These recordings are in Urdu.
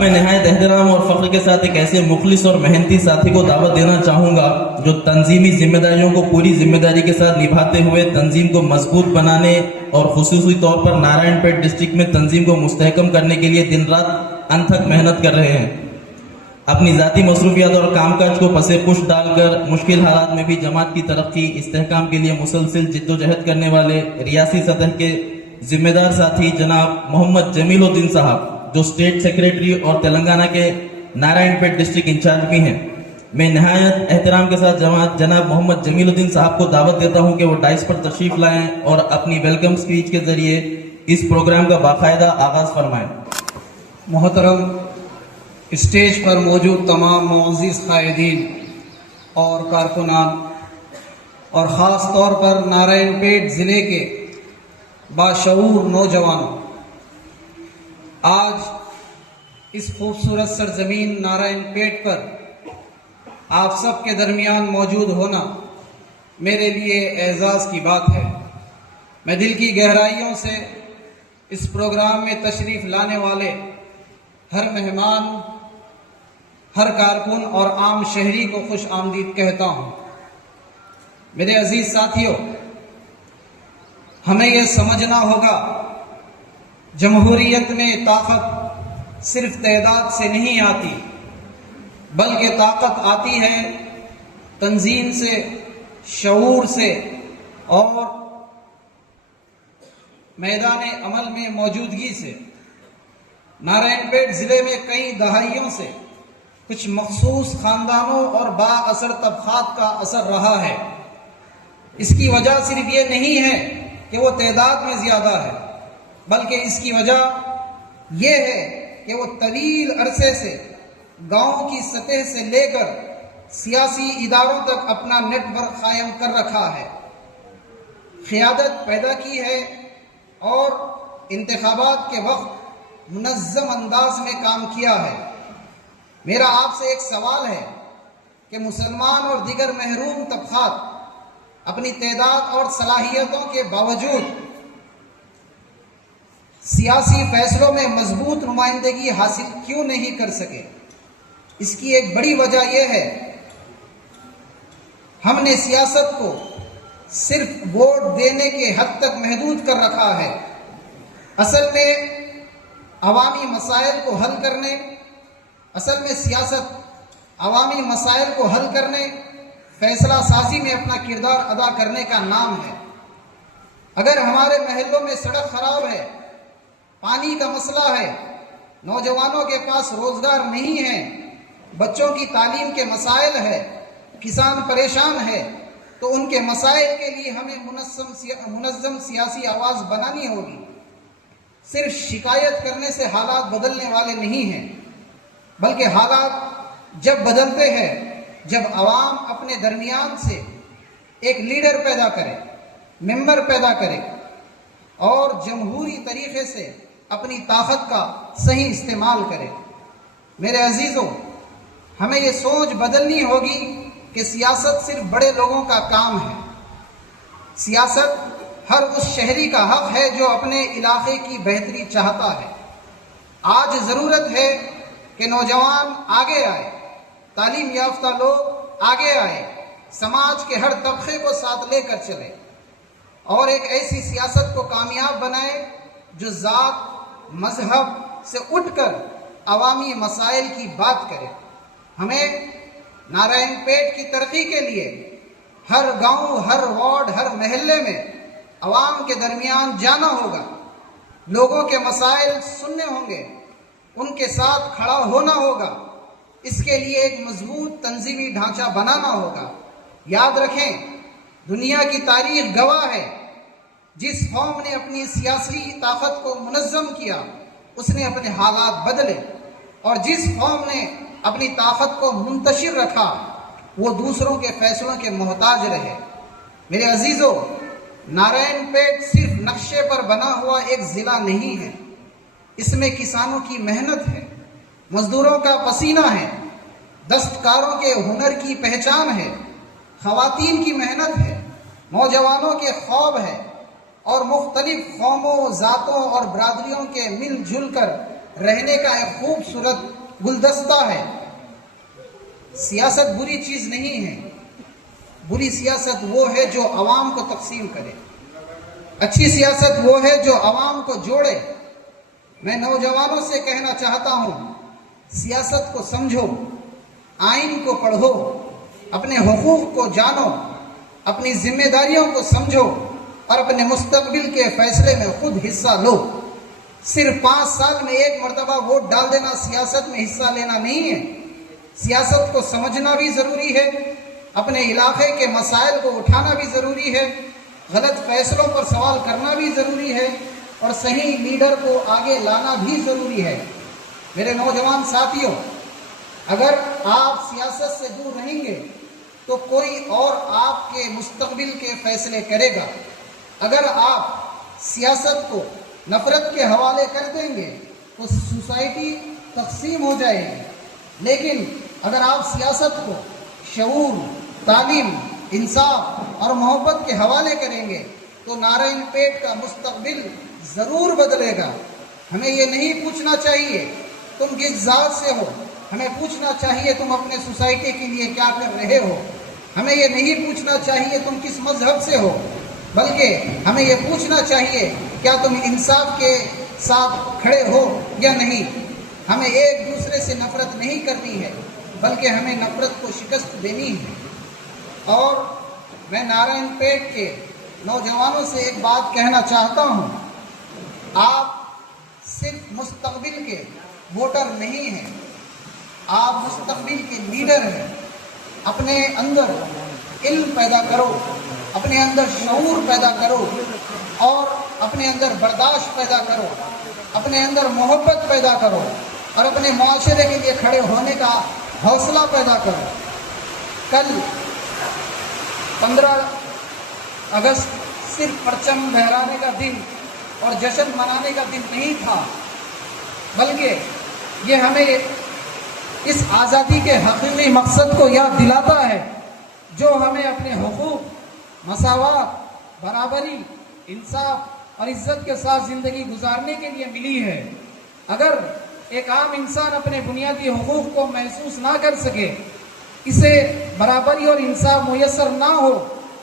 اب میں نہایت احترام اور فخر کے ساتھ ایک ایسے مخلص اور محنتی ساتھی کو دعوت دینا چاہوں گا جو تنظیمی ذمہ داریوں کو پوری ذمہ داری کے ساتھ نبھاتے ہوئے تنظیم کو مضبوط بنانے اور خصوصی طور پر نارائن پیٹ ڈسٹرکٹ میں تنظیم کو مستحکم کرنے کے لیے دن رات انتھک محنت کر رہے ہیں. اپنی ذاتی مصروفیات اور کام کاج کو پس پش ڈال کر مشکل حالات میں بھی جماعت کی ترقی استحکام کے لیے مسلسل جد و جہد کرنے والے ریاسی سطح کے ذمہ دار ساتھی جناب محمد جمیل الدین صاحب جو اسٹیٹ سیکریٹری اور تلنگانہ کے نارائن پیٹ ڈسٹرکٹ انچارج بھی ہیں. میں نہایت احترام کے ساتھ جناب محمد جمیل الدین صاحب کو دعوت دیتا ہوں کہ وہ ڈائس پر تشریف لائیں اور اپنی ویلکم سپیچ کے ذریعے اس پروگرام کا باقاعدہ آغاز فرمائیں. محترم اسٹیج پر موجود تمام معزز قائدین اور کارکنان اور خاص طور پر نارائن پیٹ ضلع کے باشعور نوجوانوں، آج اس خوبصورت سرزمین نارائن پیٹ پر آپ سب کے درمیان موجود ہونا میرے لیے اعزاز کی بات ہے. میں دل کی گہرائیوں سے اس پروگرام میں تشریف لانے والے ہر مہمان، ہر کارکن اور عام شہری کو خوش آمدید کہتا ہوں. میرے عزیز ساتھیوں، ہمیں یہ سمجھنا ہوگا جمہوریت میں طاقت صرف تعداد سے نہیں آتی، بلکہ طاقت آتی ہے تنظیم سے، شعور سے اور میدان عمل میں موجودگی سے. نارائن پیٹ ضلع میں کئی دہائیوں سے کچھ مخصوص خاندانوں اور با اثر طبقات کا اثر رہا ہے. اس کی وجہ صرف یہ نہیں ہے کہ وہ تعداد میں زیادہ ہے، بلکہ اس کی وجہ یہ ہے کہ وہ طویل عرصے سے گاؤں کی سطح سے لے کر سیاسی اداروں تک اپنا نیٹ ورک قائم کر رکھا ہے، قیادت پیدا کی ہے اور انتخابات کے وقت منظم انداز میں کام کیا ہے. میرا آپ سے ایک سوال ہے کہ مسلمان اور دیگر محروم طبقات اپنی تعداد اور صلاحیتوں کے باوجود سیاسی فیصلوں میں مضبوط نمائندگی حاصل کیوں نہیں کر سکے؟ اس کی ایک بڑی وجہ یہ ہے ہم نے سیاست کو صرف ووٹ دینے کے حد تک محدود کر رکھا ہے. اصل میں عوامی مسائل کو حل کرنے، سیاست عوامی مسائل کو حل کرنے، فیصلہ سازی میں اپنا کردار ادا کرنے کا نام ہے. اگر ہمارے محلوں میں سڑک خراب ہے، پانی کا مسئلہ ہے، نوجوانوں کے پاس روزگار نہیں ہے، بچوں کی تعلیم کے مسائل ہے، کسان پریشان ہے، تو ان کے مسائل کے لیے ہمیں منظم سیاسی آواز بنانی ہوگی. صرف شکایت کرنے سے حالات بدلنے والے نہیں ہیں، بلکہ حالات جب بدلتے ہیں جب عوام اپنے درمیان سے ایک لیڈر پیدا کرے، ممبر پیدا کرے اور جمہوری طریقے سے اپنی طاقت کا صحیح استعمال کرے. میرے عزیزوں، ہمیں یہ سوچ بدلنی ہوگی کہ سیاست صرف بڑے لوگوں کا کام ہے. سیاست ہر اس شہری کا حق ہے جو اپنے علاقے کی بہتری چاہتا ہے. آج ضرورت ہے کہ نوجوان آگے آئے، تعلیم یافتہ لوگ آگے آئے، سماج کے ہر طبقے کو ساتھ لے کر چلے اور ایک ایسی سیاست کو کامیاب بنائے جو ذات، مذہب سے اٹھ کر عوامی مسائل کی بات کرے. ہمیں نارائن پیٹ کی ترقی کے لیے ہر گاؤں، ہر وارڈ، ہر محلے میں عوام کے درمیان جانا ہوگا، لوگوں کے مسائل سننے ہوں گے، ان کے ساتھ کھڑا ہونا ہوگا. اس کے لیے ایک مضبوط تنظیمی ڈھانچہ بنانا ہوگا. یاد رکھیں، دنیا کی تاریخ گواہ ہے، جس قوم نے اپنی سیاسی طاقت کو منظم کیا اس نے اپنے حالات بدلے، اور جس قوم نے اپنی طاقت کو منتشر رکھا وہ دوسروں کے فیصلوں کے محتاج رہے. میرے عزیزوں، نارائن پیٹ صرف نقشے پر بنا ہوا ایک ضلع نہیں ہے، اس میں کسانوں کی محنت ہے، مزدوروں کا پسینہ ہے، دستکاروں کے ہنر کی پہچان ہے، خواتین کی محنت ہے، نوجوانوں کے خواب ہے اور مختلف قوموں، ذاتوں اور برادریوں کے مل جل کر رہنے کا ایک خوبصورت گلدستہ ہے۔ سیاست بری چیز نہیں ہے، بری سیاست وہ ہے جو عوام کو تقسیم کرے، اچھی سیاست وہ ہے جو عوام کو جوڑے۔ میں نوجوانوں سے کہنا چاہتا ہوں، سیاست کو سمجھو، آئین کو پڑھو، اپنے حقوق کو جانو، اپنی ذمہ داریوں کو سمجھو اور اپنے مستقبل کے فیصلے میں خود حصہ لو۔ صرف 5 سال میں ایک مرتبہ ووٹ ڈال دینا سیاست میں حصہ لینا نہیں ہے۔ سیاست کو سمجھنا بھی ضروری ہے، اپنے علاقے کے مسائل کو اٹھانا بھی ضروری ہے، غلط فیصلوں پر سوال کرنا بھی ضروری ہے اور صحیح لیڈر کو آگے لانا بھی ضروری ہے۔ میرے نوجوان ساتھیوں، اگر آپ سیاست سے دور رہیں گے تو کوئی اور آپ کے مستقبل کے فیصلے کرے گا۔ اگر آپ سیاست کو نفرت کے حوالے کر دیں گے تو سوسائٹی تقسیم ہو جائے گی، لیکن اگر آپ سیاست کو شعور، تعلیم، انصاف اور محبت کے حوالے کریں گے تو نارائن پیٹ کا مستقبل ضرور بدلے گا۔ ہمیں یہ نہیں پوچھنا چاہیے تم کس ذات سے ہو، ہمیں پوچھنا چاہیے تم اپنے سوسائٹی کے لیے کیا کر رہے ہو۔ ہمیں یہ نہیں پوچھنا چاہیے تم کس مذہب سے ہو، بلکہ ہمیں یہ پوچھنا چاہیے کیا تم انصاف کے ساتھ کھڑے ہو یا نہیں۔ ہمیں ایک دوسرے سے نفرت نہیں کرنی ہے، بلکہ ہمیں نفرت کو شکست دینی ہے۔ اور میں نارائن پیٹ کے نوجوانوں سے ایک بات کہنا چاہتا ہوں، آپ صرف مستقبل کے ووٹر نہیں ہیں، آپ مستقبل کے لیڈر ہیں۔ اپنے اندر علم پیدا کرو، اپنے اندر شعور پیدا کرو اور اپنے اندر برداشت پیدا کرو، اپنے اندر محبت پیدا کرو اور اپنے معاشرے کے لیے کھڑے ہونے کا حوصلہ پیدا کرو۔ کل 15 اگست صرف پرچم لہرانے کا دن اور جشن منانے کا دن نہیں تھا، بلکہ یہ ہمیں اس آزادی کے حقیقی مقصد کو یاد دلاتا ہے جو ہمیں اپنے حقوق، مساوات، برابری، انصاف اور عزت کے ساتھ زندگی گزارنے کے لیے ملی ہے۔ اگر ایک عام انسان اپنے بنیادی حقوق کو محسوس نہ کر سکے، اسے برابری اور انصاف میسر نہ ہو،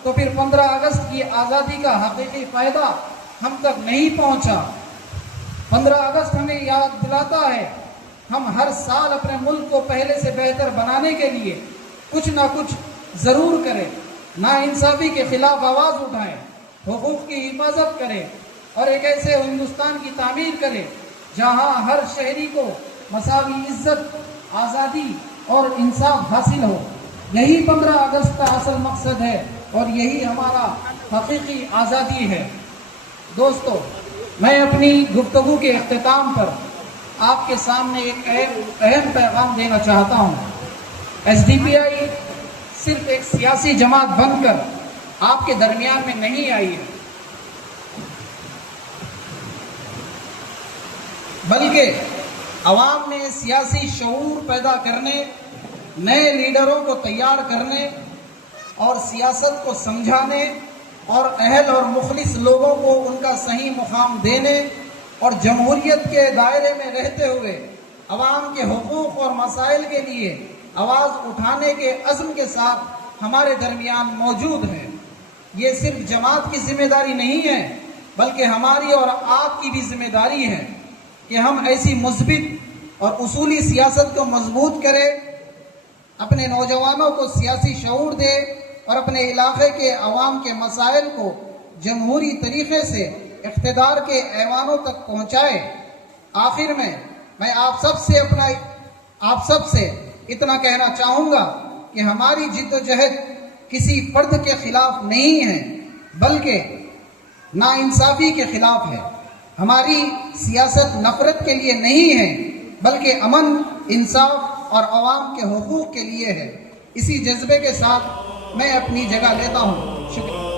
تو پھر 15 اگست کی آزادی کا حقیقی فائدہ ہم تک نہیں پہنچا۔ 15 اگست ہمیں یاد دلاتا ہے ہم ہر سال اپنے ملک کو پہلے سے بہتر بنانے کے لیے کچھ نہ کچھ ضرور کریں، ناانصافی کے خلاف آواز اٹھائیں، حقوق کی حفاظت کریں اور ایک ایسے ہندوستان کی تعمیر کریں جہاں ہر شہری کو مساوی عزت، آزادی اور انصاف حاصل ہو۔ یہی 15 اگست کا اصل مقصد ہے اور یہی ہمارا حقیقی آزادی ہے۔ دوستو، میں اپنی گفتگو کے اختتام پر آپ کے سامنے ایک اہم پیغام دینا چاہتا ہوں۔ ایس ڈی پی آئی صرف ایک سیاسی جماعت بن کر آپ کے درمیان میں نہیں آئی ہے، بلکہ عوام میں سیاسی شعور پیدا کرنے، نئے لیڈروں کو تیار کرنے اور سیاست کو سمجھانے اور اہل اور مخلص لوگوں کو ان کا صحیح مقام دینے اور جمہوریت کے دائرے میں رہتے ہوئے عوام کے حقوق اور مسائل کے لیے آواز اٹھانے کے عزم کے ساتھ ہمارے درمیان موجود ہیں۔ یہ صرف جماعت کی ذمہ داری نہیں ہے، بلکہ ہماری اور آپ کی بھی ذمہ داری ہے کہ ہم ایسی مثبت اور اصولی سیاست کو مضبوط کریں، اپنے نوجوانوں کو سیاسی شعور دے اور اپنے علاقے کے عوام کے مسائل کو جمہوری طریقے سے اقتدار کے ایوانوں تک پہنچائے۔ آخر میں آپ سب سے اتنا کہنا چاہوں گا کہ ہماری جد و جہد کسی فرد کے خلاف نہیں ہے، بلکہ ناانصافی کے خلاف ہے۔ ہماری سیاست نفرت کے لیے نہیں ہے، بلکہ امن، انصاف اور عوام کے حقوق کے لیے ہے۔ اسی جذبے کے ساتھ میں اپنی جگہ لیتا ہوں۔ شکریہ۔